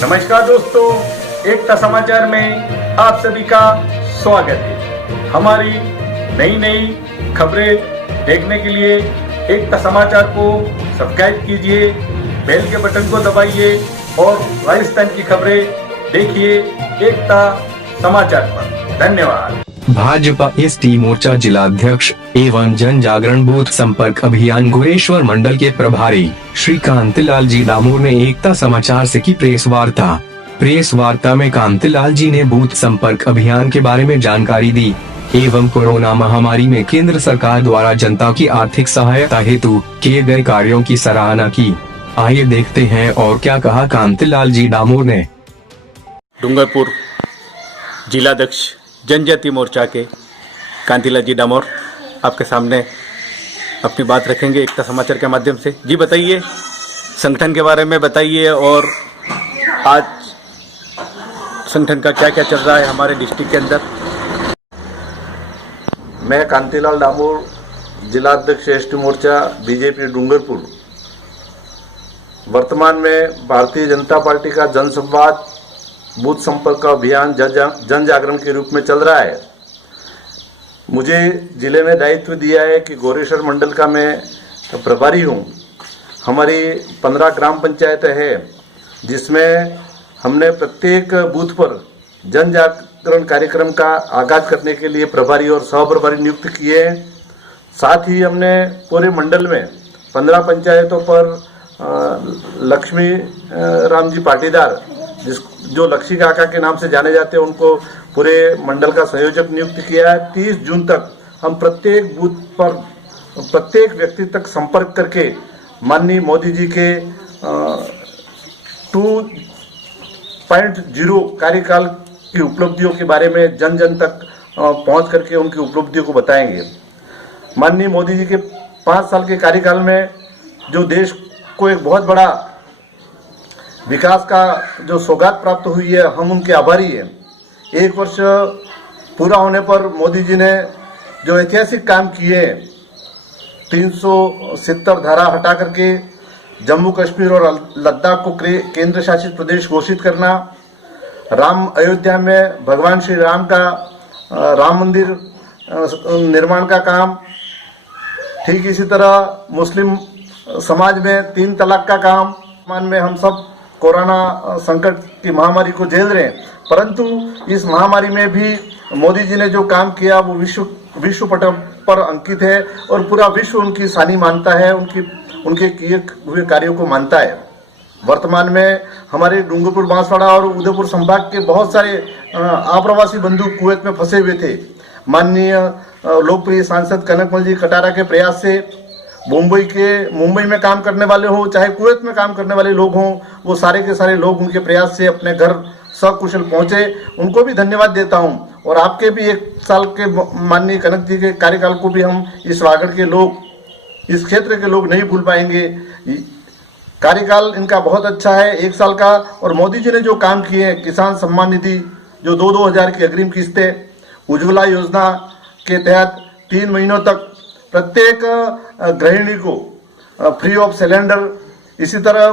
नमस्कार दोस्तों, एकता समाचार में आप सभी का स्वागत है। हमारी नई नई खबरें देखने के लिए एकता समाचार को सब्सक्राइब कीजिए, बेल के बटन को दबाइए और राजस्थान की खबरें देखिए एकता समाचार पर। धन्यवाद। भाजपा एसटी मोर्चा जिलाध्यक्ष एवं जन जागरण बूथ संपर्क अभियान गोरेश्वर मंडल के प्रभारी श्री कांतिलाल जी डामोर ने एकता समाचार से की प्रेस वार्ता में कांतिलाल जी ने बूथ संपर्क अभियान के बारे में जानकारी दी एवं कोरोना महामारी में केंद्र सरकार द्वारा जनता की आर्थिक सहायता हेतु किए गए कार्यों की सराहना की। आइए देखते हैं और क्या कहा कांतिलाल जी डामोर ने। डूंगरपुर जिलाध्यक्ष जनजाति मोर्चा के कांतिलाल जी डामोर आपके सामने अपनी बात रखेंगे एकता समाचार के माध्यम से। जी बताइए, संगठन के बारे में बताइए और आज संगठन का क्या क्या चल रहा है हमारे डिस्ट्रिक्ट के अंदर। मैं कांतिलाल डामोर, जिलाध्यक्ष एसटी मोर्चा बीजेपी डूंगरपुर। वर्तमान में भारतीय जनता पार्टी का जनसंवाद बूथ संपर्क का अभियान जन जागरण के रूप में चल रहा है। मुझे जिले में दायित्व दिया है कि गोरेश्वर मंडल का मैं प्रभारी हूँ। हमारी 15 ग्राम पंचायतें है, जिसमें हमने प्रत्येक बूथ पर जन जागरण कार्यक्रम का आगाज करने के लिए प्रभारी और सह प्रभारी नियुक्त किए हैं। साथ ही हमने पूरे मंडल में 15 पंचायतों पर लक्ष्मी राम जी पाटीदार, जो लक्ष्मी काका के नाम से जाने जाते हैं, उनको पूरे मंडल का संयोजक नियुक्त किया है। 30 जून तक हम प्रत्येक बूथ पर प्रत्येक व्यक्ति तक संपर्क करके माननीय मोदी जी के 2.0 कार्यकाल की उपलब्धियों के बारे में जन जन तक पहुंच करके उनकी उपलब्धियों को बताएंगे। माननीय मोदी जी के 5 साल के कार्यकाल में जो देश को एक बहुत बड़ा विकास का जो सौगात प्राप्त हुई है, हम उनके आभारी हैं। 1 वर्ष पूरा होने पर मोदी जी ने जो ऐतिहासिक काम किए, 370 धारा हटा करके जम्मू कश्मीर और लद्दाख को केंद्र शासित प्रदेश घोषित करना, राम अयोध्या में भगवान श्री राम का राम मंदिर निर्माण का काम, ठीक इसी तरह मुस्लिम समाज में 3 तलाक का काम। मान में हम सब कोरोना संकट की महामारी को झेल रहे हैं, परंतु इस महामारी में भी मोदी जी ने जो काम किया वो विश्व पटल पर अंकित है और पूरा विश्व उनकी सानी मानता है, उनके किए हुए कार्यों को मानता है। वर्तमान में हमारे डूंगरपुर, बांसवाड़ा और उदयपुर संभाग के बहुत सारे आप्रवासी बंधु कुवैत में फंसे हुए थे। माननीय लोकप्रिय सांसद कनकमल जी कटारा के प्रयास से मुंबई में काम करने वाले हो, चाहे कुवैत में काम करने वाले लोग हों, वो सारे के सारे लोग उनके प्रयास से अपने घर सकुशल पहुंचे। उनको भी धन्यवाद देता हूं। और आपके भी 1 साल के माननीय कनक जी के कार्यकाल को भी हम इस वागड़ के लोग, इस क्षेत्र के लोग नहीं भूल पाएंगे। कार्यकाल इनका बहुत अच्छा है 1 साल का। और मोदी जी ने जो काम किए हैं, किसान सम्मान निधि जो 2-2 हज़ार की अग्रिम किस्तें, उज्ज्वला योजना के तहत 3 महीनों तक प्रत्येक गृहिणी को फ्री ऑफ सिलेंडर, इसी तरह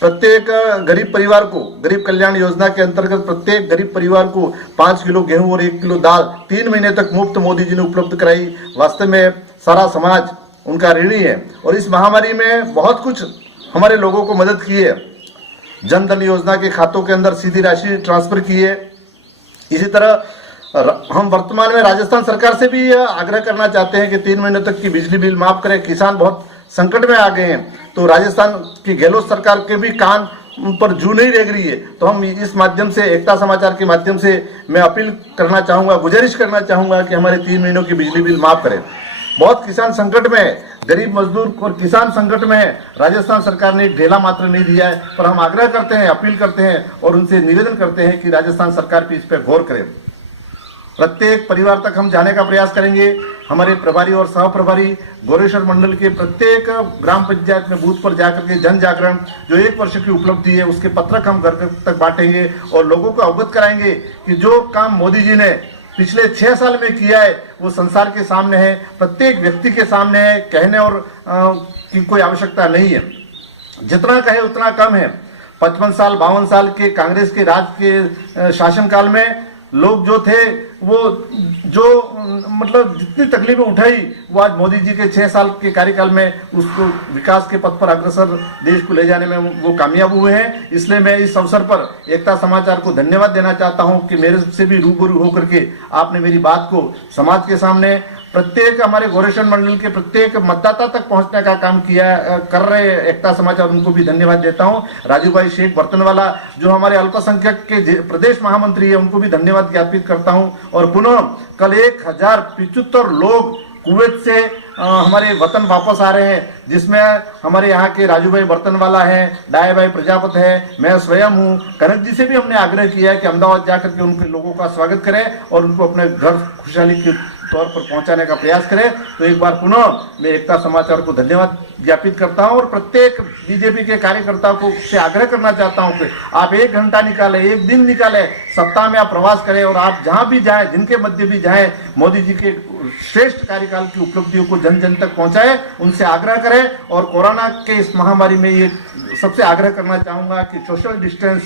प्रत्येक गरीब परिवार को गरीब कल्याण योजना के अंतर्गत प्रत्येक गरीब परिवार को 5 किलो गेहूं और 1 किलो दाल 3 महीने तक मुफ्त मोदी जी ने उपलब्ध कराई। वास्तव में सारा समाज उनका ऋणी है और इस महामारी में बहुत कुछ हमारे लोगों को मदद की है। जन धन योजना के खातों के अंदर सीधी राशि ट्रांसफर की है। इसी तरह हम वर्तमान में राजस्थान सरकार से भी आग्रह करना चाहते हैं कि 3 महीने तक की बिजली बिल माफ करें। किसान बहुत संकट में आ गए हैं, तो राजस्थान की गहलोत सरकार के भी कान पर जू नहीं रेंग रही है। तो हम इस माध्यम से, एकता समाचार के माध्यम से मैं अपील करना चाहूँगा, गुजारिश करना चाहूँगा कि हमारे 3 महीनों की बिजली बिल माफ करें। बहुत किसान संकट में है, गरीब मजदूर और किसान संकट में है। राजस्थान सरकार ने एक ढेला मात्र नहीं दिया है, पर हम आग्रह करते हैं, अपील करते हैं और उनसे निवेदन करते हैं कि राजस्थान सरकार भी इस पर गौर करे। प्रत्येक परिवार तक हम जाने का प्रयास करेंगे। हमारे प्रभारी और सह प्रभारी गोरेश्वर मंडल के प्रत्येक ग्राम पंचायत में बूथ पर जाकर के जन जागरण जो 1 वर्ष की उपलब्धि है उसके पत्रक हम घर तक बांटेंगे और लोगों को अवगत कराएंगे कि जो काम मोदी जी ने पिछले 6 साल में किया है वो संसार के सामने है, प्रत्येक व्यक्ति के सामने है। कहने और की कोई आवश्यकता नहीं है, जितना कहे उतना कम है। 55 साल 52 साल के कांग्रेस के राज के शासनकाल में लोग जो थे वो जो मतलब जितनी तकलीफें उठाई वो आज मोदी जी के 6 साल के कार्यकाल में उसको विकास के पथ पर अग्रसर देश को ले जाने में वो कामयाब हुए हैं। इसलिए मैं इस अवसर पर एकता समाचार को धन्यवाद देना चाहता हूं कि मेरे से भी रूबरू होकर के आपने मेरी बात को समाज के सामने प्रत्येक हमारे गोरेश्वर मंडल के प्रत्येक मतदाता तक पहुंचने का काम कर रहे एकता समाचार, उनको भी धन्यवाद देता हूं। राजू भाई शेख बर्तनवाला जो हमारे अल्पसंख्यक के प्रदेश महामंत्री है, उनको भी धन्यवाद ज्ञापित करता हूं। और पुनः कल 1075 लोग कुवैत से हमारे वतन वापस आ रहे हैं, जिसमें हमारे यहाँ के राजू भाई बर्तनवाला हैं, डाय भाई प्रजापति है, मैं स्वयं हूँ। कनक जी से भी हमने आग्रह किया है कि अहमदाबाद जाकर के उनके लोगों का स्वागत करें और उनको अपने घर खुशहाली के तौर पर पहुंचाने का प्रयास करें। तो एक बार पुनः मैं एकता समाचार को धन्यवाद ज्ञापित करता हूं और प्रत्येक बीजेपी के कार्यकर्ताओं को से आग्रह करना चाहता हूं कि आप 1 घंटा निकालें, 1 दिन निकालें, सप्ताह में आप प्रवास करें और आप जहां भी जाएं, जिनके मध्य भी जाएं, मोदी जी के श्रेष्ठ कार्यकाल की उपलब्धियों को जन जन तक पहुंचाएं, उनसे आग्रह करें। और कोरोना के इस महामारी में ये सबसे आग्रह करना चाहूंगा कि सोशल डिस्टेंस,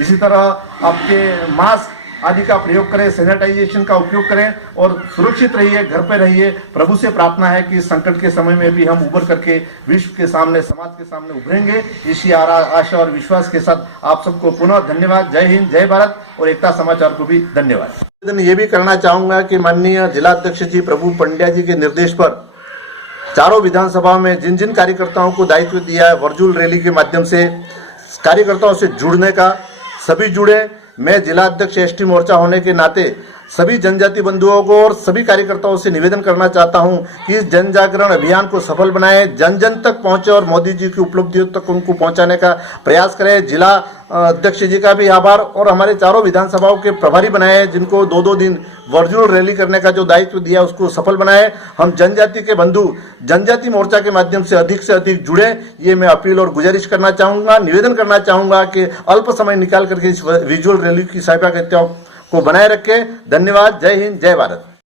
इसी तरह आपके मास्क आदि का प्रयोग करें, सैनिटाइजेशन का उपयोग करें और सुरक्षित रहिए, घर पे रहिए। प्रभु से प्रार्थना है कि संकट के समय में भी हम उभर करके विश्व के सामने, समाज के सामने उभरेंगे। इसी आशा और विश्वास के साथ आप सबको पुनः धन्यवाद। जय हिंद, जय भारत और एकता समाचार को भी धन्यवाद। ये भी करना चाहूंगा कि माननीय जिलाध्यक्ष जी प्रभु पंड्या जी के निर्देश पर चारों विधानसभा में जिन जिन कार्यकर्ताओं को दायित्व दिया है वर्चुअल रैली के माध्यम से कार्यकर्ताओं से जुड़ने का, सभी जुड़े। मैं जिला अध्यक्ष एसटी मोर्चा होने के नाते सभी जनजाति बंधुओं को और सभी कार्यकर्ताओं से निवेदन करना चाहता हूं कि इस जन जागरण अभियान को सफल बनाएं, जन जन तक पहुंचे और मोदी जी की उपलब्धियों तक उनको पहुंचाने का प्रयास करें। जिला अध्यक्ष जी का भी आभार और हमारे चारों विधानसभाओं के प्रभारी बनाए, जिनको 2-2 दिन वर्चुअल रैली करने का जो दायित्व दिया उसको सफल बनाए। हम जनजाति के बंधु जनजाति मोर्चा के माध्यम से अधिक जुड़े, ये मैं अपील और गुजारिश करना चाहूंगा, निवेदन करना चाहूंगा कि अल्प समय निकाल करके इस विजुअल रैली की सहायता को बनाए रखें। धन्यवाद। जय हिंद, जय भारत।